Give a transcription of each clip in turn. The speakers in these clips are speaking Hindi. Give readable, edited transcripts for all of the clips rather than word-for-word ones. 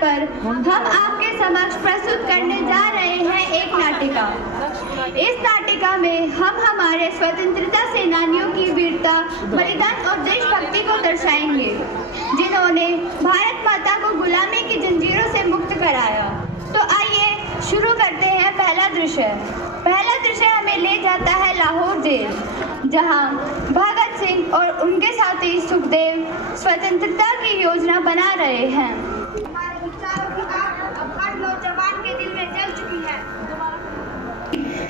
पर हम आपके समक्ष प्रस्तुत करने जा रहे हैं एक नाटिका। इस नाटिका में हम हमारे स्वतंत्रता सेनानियों की वीरता, बलिदान और देशभक्ति को दर्शाएंगे, जिन्होंने भारत माता को गुलामी की जंजीरों से मुक्त कराया। तो आइए शुरू करते हैं पहला दृश्य। पहला दृश्य हमें ले जाता है लाहौर जेल, जहां भगत सिंह और उनके साथी सुखदेव स्वतंत्रता की योजना बना रहे हैं।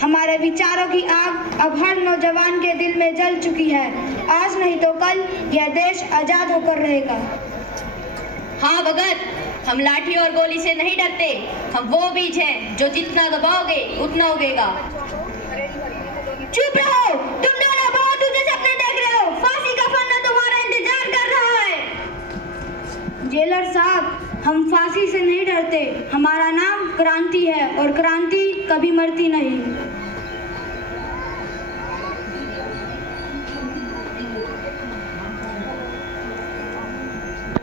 हमारे विचारों की आग अब हर नौजवान के दिल में जल चुकी है। आज नहीं तो कल यह देश आजाद होकर रहेगा। हाँ भगत, हम लाठी और गोली से नहीं डरते। हम वो बीज हैं जो जितना दबाओगे उतना उगेगा। चुप रहो, तुम दोनों बहुत ऊंचे सपने देख रहे हो। फांसी का फंदा तुम्हारा इंतजार कर रहा है। जेलर साहब, हम फांसी से नहीं डरते। हमारा नाम क्रांति है और क्रांति कभी मरती नहीं।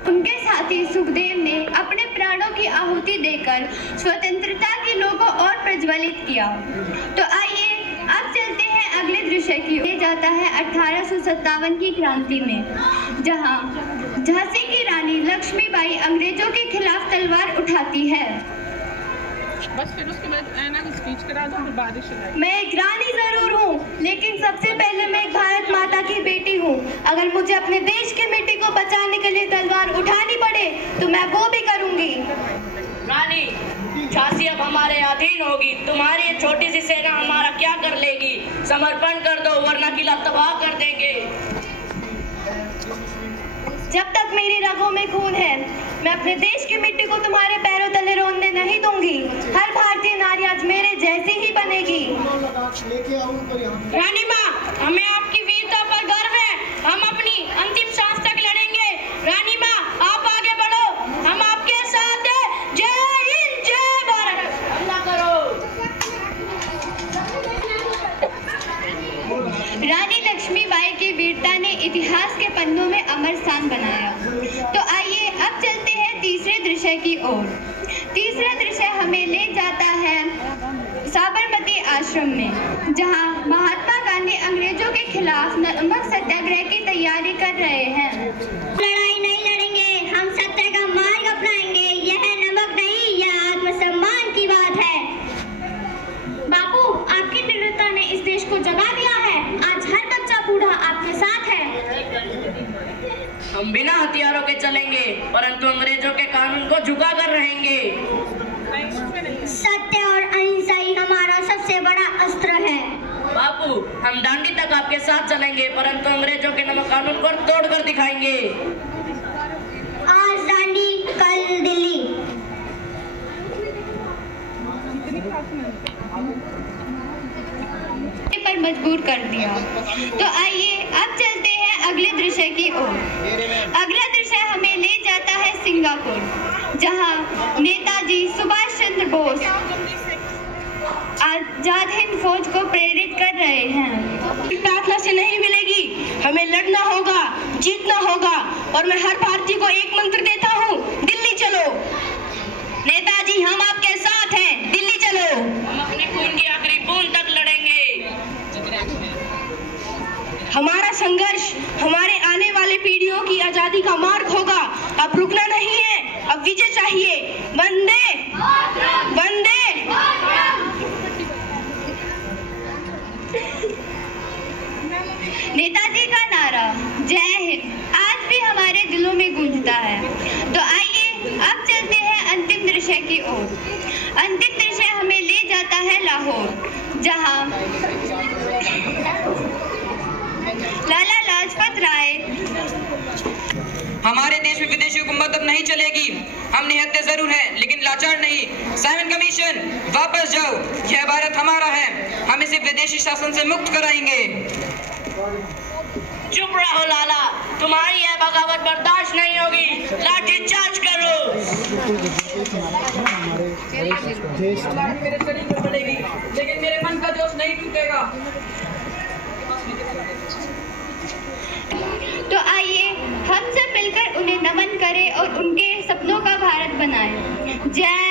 उनके साथी सुखदेव ने अपने प्राणों की आहुति देकर स्वतंत्रता की लौ को और प्रज्वलित किया। तो आइए अब चलते हैं अगले दृश्य की ओर। जाता है 1857 की क्रांति में, जहां झांसी की रानी लक्ष्मीबाई अंग्रेजों के खिलाफ तलवार उठाती है। बस फिर उसके बाद ऐना की स्पीच करा दो, फिर बारिश हो जाएगी। मैं एक रानी जरूर हूँ, लेकिन सबसे पहले मैं एक भारत माता की बेटी हूँ। अगर मुझे अपने देश की मिट्टी को बचाने के लिए तलवार उठानी पड़े तो मैं वो भी करूँगी। रानी, झांसी अब हमारे अधीन होगी। तुम्हारी ये छोटी सी सेना हमारा क्या कर लेगी? समर्पण कर दो, वरना किला तबाह कर देंगे। जब तक मेरी रगों में खून है, मैं अपने देश की मिट्टी को तुम्हारे पैरों तले रोने नहीं दूंगी। हर भारतीय नारी आज मेरे जैसी ही बनेगी। रानी माँ, हमें आपकी वीरता पर गर्व है। हम अपनी अंतिम सांस तक लड़ेंगे। रानी माँ, आप आगे बढ़ो, हम आपके साथ हैं। जय हिंद, जय भारत। हमला करो। रानी लक्ष्मीबाई की वीरता ने इतिहास के पन्नों में अमर स्थान बनाया। तो आइए अब चलते हैं तीसरे दृश्य की ओर। तीसरा दृश्य हमें ले जाता है साबरमती आश्रम में, जहां महात्मा गांधी अंग्रेजों के खिलाफ नमक सत्याग्रह की तैयारी कर रहे हैं। लड़ाई नहीं लड़ेंगे, हम सत्य का मार्ग अपनाएंगे। यह नमक नहीं, यह आत्मसम्मान की बात है। बापू, आपकी दृढ़ता ने इस देश को जगा दिया है। आज हर बच्चा बूढ़ा आपके साथ है। हम बिना हथियारों के चलेंगे, परंतु अंग्रेजों के कानून को झुका कर रहेंगे। सत्य और अहिंसा ही हमारा सबसे बड़ा अस्त्र है। बापू, हम दांडी तक आपके साथ चलेंगे, परंतु अंग्रेजों के नमक कानून को तोड़ कर दिखाएंगे। आज दांडी, कल दिल्ली। पर मजबूर कर दिया। तो आइए अब चलते हैं अगले दृश्य की ओर। अगला दृश्य हमें ले जाता है सिंगापुर, जहां नेताजी सुभाष चंद्र बोस आजाद हिंद फौज को प्रेरित कर रहे हैं। प्रार्थना से नहीं मिलेगी, हमें लड़ना होगा, जीतना होगा। और मैं हर भारतीय को एक मंत्र देता हूँ, दिल्ली चलो। नेताजी, हम आपके साथ हैं, दिल्ली चलो। हम अपने खून की आखिरी बूंद तक लड़ेंगे। हमारा संघर्ष हमारे आने वाले पीढ़ियों की आजादी का मार्ग होगा। अब रुकना नहीं है, अब विजय चाहिए। वंदे वंदे। नेताजी का नारा जय हिंद आज भी हमारे दिलों में गूंजता है। तो आइए अब चलते हैं अंतिम दृश्य की ओर। अंतिम दृश्य हमें ले जाता है लाहौर, जहां लाला लाजपत राय। हमारे देश में विदेशी हुकूमत अब नहीं चलेगी। हम निहत्ते जरूर हैं, लेकिन लाचार नहीं। साइमन कमीशन, वापस जाओ। यह भारत हमारा है, हम इसे विदेशी शासन से मुक्त कराएंगे। चुप रहो लाला, तुम्हारी यह बगावत बर्दाश्त नहीं होगी। लाठी चार्ज करो। मेरे शरीर में पड़ेगी, लेकिन मेरे मन का जोश नहीं टूटेगा। तो आइए हम सब मिलकर उन्हें नमन करें और उनके सपनों का भारत बनाएं। जय